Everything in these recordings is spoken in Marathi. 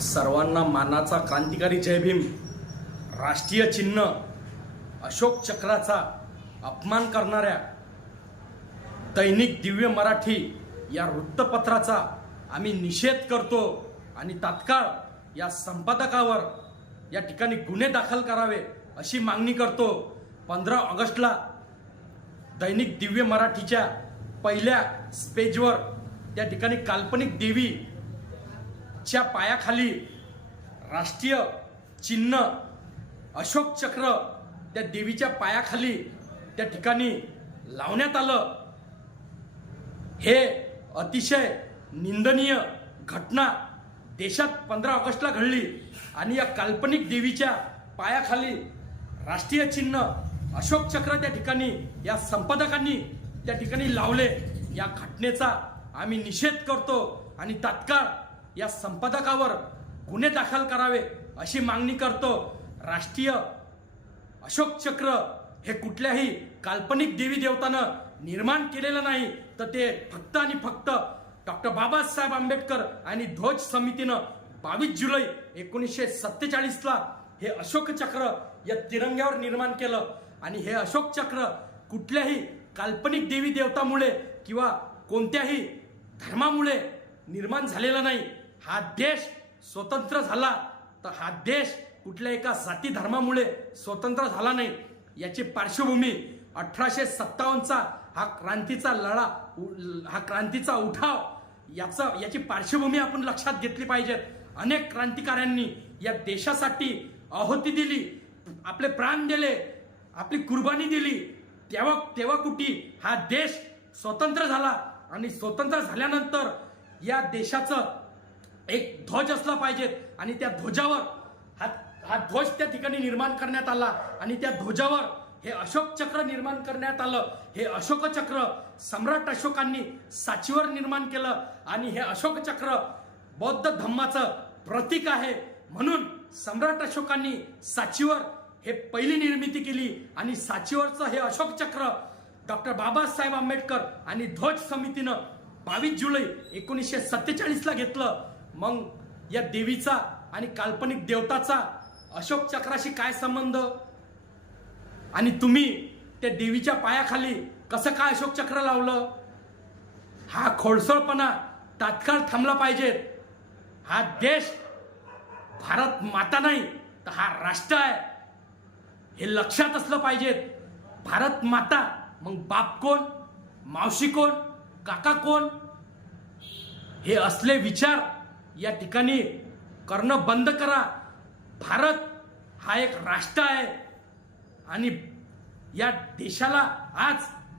सर्वांना मानाचा क्रांतिकारी जयभीम राष्ट्रीय चिन्ह अशोक चक्राचा अपमान करणाऱ्या दैनिक दिव्य मराठी या वृत्तपत्राचा आम्ही निषेध करतो आणि तात्काळ या संपादकावर या ठिकाणी गुन्हे दाखल करावे अशी मागणी करतो. पंधरा ऑगस्टला दैनिक दिव्य मराठीच्या पहिल्या स्पेजवर त्या ठिकाणी काल्पनिक देवी च्या पायाखाली राष्ट्रीय चिन्ह अशोक चक्र त्या देवीच्या पायाखाली त्या ठिकाणी लावण्यात आलं. हे अतिशय निंदनीय घटना देशात पंधरा ऑगस्टला घडली आणि या काल्पनिक देवीच्या पायाखाली राष्ट्रीय चिन्ह अशोक चक्र त्या ठिकाणी या संपादकांनी त्या ठिकाणी लावले. या घटनेचा आम्ही निषेध करतो आणि तात्काळ या संपादकावर गुन्हे दाखल करावे अशी मागणी करतो. राष्ट्रीय अशोक चक्र हे कुठल्याही काल्पनिक देवी देवतानं निर्माण केलेलं नाही तर ते फक्त आणि फक्त डॉक्टर बाबासाहेब आंबेडकर आणि ध्वज समितीनं बावीस जुलै एकोणीसशे सत्तेचाळीसला हे अशोक चक्र या तिरंग्यावर निर्माण केलं. आणि हे अशोक चक्र कुठल्याही काल्पनिक देवी देवतामुळे किंवा कोणत्याही धर्मामुळे निर्माण झालेलं नाही. हा देश स्वतंत्र झाला तर हा देश कुठल्या एका जाती धर्मामुळे स्वतंत्र झाला नाही. याची पार्श्वभूमी अठराशे सत्तावन्नचा हा क्रांतीचा लढा उ- हा क्रांतीचा उठाव याचा याची पार्श्वभूमी आपण लक्षात घेतली पाहिजे. अनेक क्रांतिकाऱ्यांनी या देशासाठी आहुती दिली आपले प्राण दिले आपली कुर्बानी दिली. तेव्हा तेव्हा कुठी हा देश स्वतंत्र झाला आणि स्वतंत्र झाल्यानंतर या देशाचं एक ध्वज असला पाहिजेत आणि त्या ध्वजावर हा हा ध्वज त्या ठिकाणी निर्माण करण्यात आला. आणि त्या ध्वजावर हे अशोक चक्र निर्माण करण्यात आलं. हे अशोक चक्र सम्राट अशोकांनी साचीवर निर्माण केलं. आणि हे अशोक चक्र बौद्ध धम्माचं प्रतीक आहे. म्हणून सम्राट अशोकांनी साचीवर हे पहिली निर्मिती केली. आणि साचीवरचं हे अशोक चक्र डॉक्टर बाबासाहेब आंबेडकर आणि ध्वज समितीनं बावीस जुलै एकोणीसशे सत्तेचाळीसला घेतलं. मग या देवीचा आणि काल्पनिक देवताचा अशोक चक्राशी काय संबंध? आणि तुम्ही त्या देवीच्या पायाखाली कसं काय अशोक चक्र लावलं? हा खोडसळपणा तात्काळ थांबला पाहिजे हा देश भारत माता नाही तर हा राष्ट्र आहे. हे लक्षात असलं पाहिजे भारत माता मग बाप कोण? मावशी कोण? काका कोण? हे असले विचार या ठिकाणी करणं बंद करा. भारत हा एक राष्ट्र आहे. आणि या देशाला आज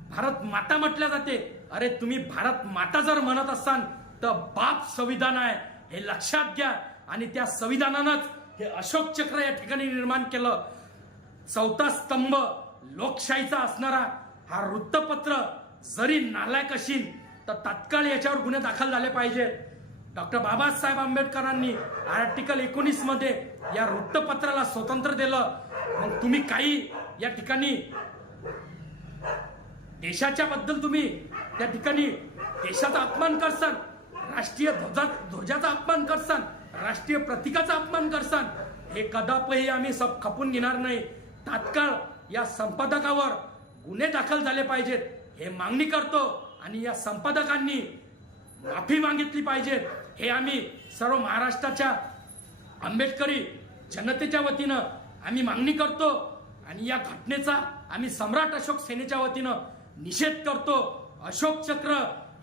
भारत माता म्हटल्या जाते. अरे तुम्ही भारत माता जर म्हणत असाल तर बाप संविधान आहे हे लक्षात घ्या. आणि त्या संविधानानंच हे अशोक चक्र या ठिकाणी निर्माण केलं. चौथा स्तंभ लोकशाहीचा असणारा हा वृत्तपत्र जरी नालायक असेल तर तात्काळ याच्यावर गुन्हे दाखल झाले पाहिजेत. डॉक्टर बाबासाहेब आंबेडकरांनी आर्टिकल एकोणीसमध्ये या वृत्तपत्राला स्वतंत्र दिलं. मग तुम्ही काही या ठिकाणी देशाच्या बद्दल तुम्ही त्या ठिकाणी देशाचा अपमान करसान राष्ट्रीय ध्वजा ध्वजाचा अपमान करसान राष्ट्रीय प्रतीकाचा अपमान करसान हे कदापही आम्ही सब खपून घेणार नाही. तात्काळ या संपादकावर गुन्हे दाखल झाले पाहिजेत हे मागणी करतो आणि या संपादकांनी माफी मागितली पाहिजे. हे आम्ही सर्व महाराष्ट्राच्या आंबेडकरी जनतेच्या वतीनं आम्ही मागणी करतो आणि या घटनेचा आम्ही सम्राट अशोक सेनेच्या वतीनं निषेध करतो. अशोक चक्र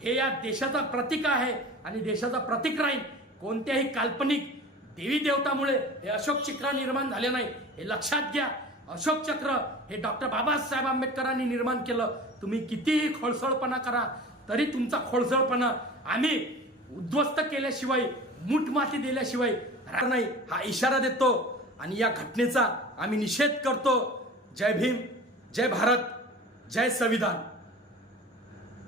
हे या देशाचा प्रतीक आहे आणि देशाचा प्रतीक राहील. कोणत्याही काल्पनिक देवी देवतामुळे हे अशोक चक्र निर्माण झाले नाही हे लक्षात घ्या. अशोक चक्र हे डॉक्टर बाबासाहेब आंबेडकरांनी निर्माण केलं. तुम्ही कितीही खोळसळपणा करा तरी तुमचा खोळसळपणा आम्ही उद्ध्वस्त केल्याशिवाय मूठमाती दिल्याशिवाय राहणार नाही हा इशारा देतो. आणि या घटनेचा आम्ही निषेध करतो. जय भीम जय भारत जय संविधान.